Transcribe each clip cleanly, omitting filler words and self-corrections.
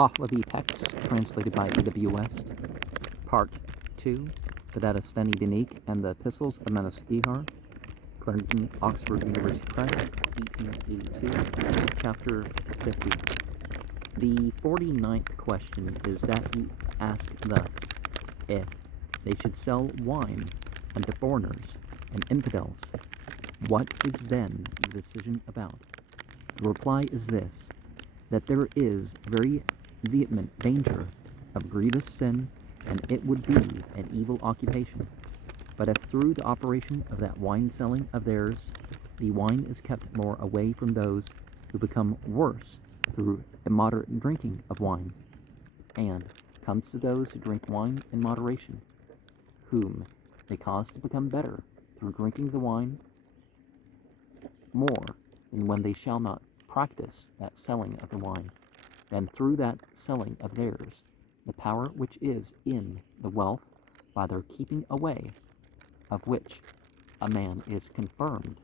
Pahlavi text, translated by E.W. West. Part 2, the Dadistani Dinik and the Epistles of Manastihar, Clarendon, Oxford University Press, 1882, Chapter 50. The 49th question is that you ask thus: if they should sell wine unto foreigners and infidels, what is then the decision about? The reply is this: that there is very vehement danger of grievous sin, and it would be an evil occupation. But if through the operation of that wine selling of theirs, the wine is kept more away from those who become worse through immoderate drinking of wine, and comes to those who drink wine in moderation, whom they cause to become better through drinking the wine more than when they shall not practice that selling of the wine, then through that selling of theirs, the power which is in the wealth by their keeping away, of which a man is confirmed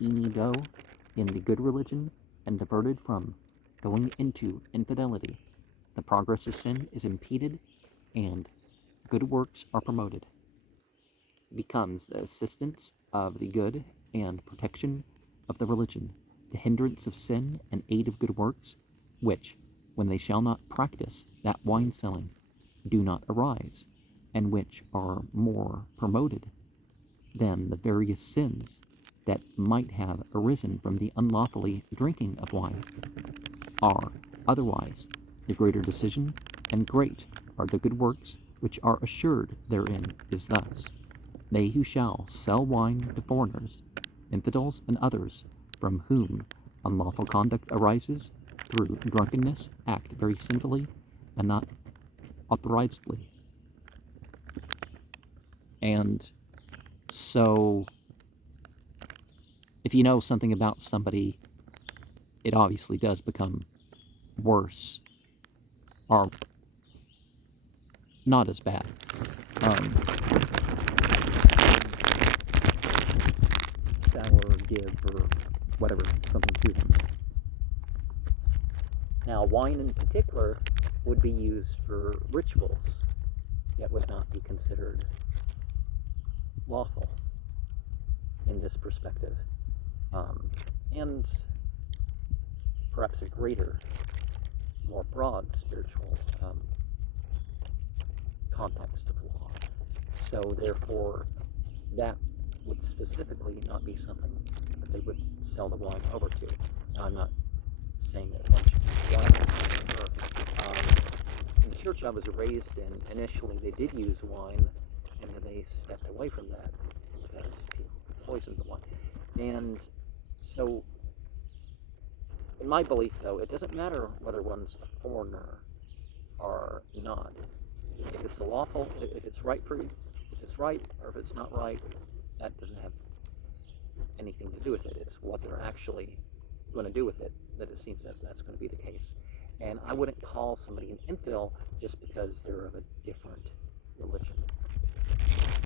inido in the good religion, and diverted from going into infidelity, the progress of sin is impeded, and good works are promoted, becomes the assistance of the good and protection of the religion, the hindrance of sin and aid of good works, which, when they shall not practice that wine selling, do not arise, and which are more promoted than the various sins that might have arisen from the unlawfully drinking of wine, are otherwise the greater decision, and great are the good works which are assured therein, is thus: they who shall sell wine to foreigners, infidels, and others, from whom unlawful conduct arises through drunkenness, act very sinfully and not authorizedly. And so, if you know something about somebody, it obviously does become worse, or not as bad. Sell or give or whatever, something to them. Now, wine in particular would be used for rituals, yet would not be considered lawful in this perspective, and perhaps a greater, more broad spiritual context of law. So therefore, that would specifically not be something that they would sell the wine over to. Now, I'm not saying that one should use wine. In the church I was raised in, initially they did use wine, and then they stepped away from that because people poisoned the wine. And so, in my belief, though, it doesn't matter whether one's a foreigner or not. If it's lawful, if it's right for you, if it's right, or if it's not right, that doesn't have anything to do with it. It's what they're actually going to do with it that it seems that's going to be the case. And I wouldn't call somebody an infidel just because they're of a different religion.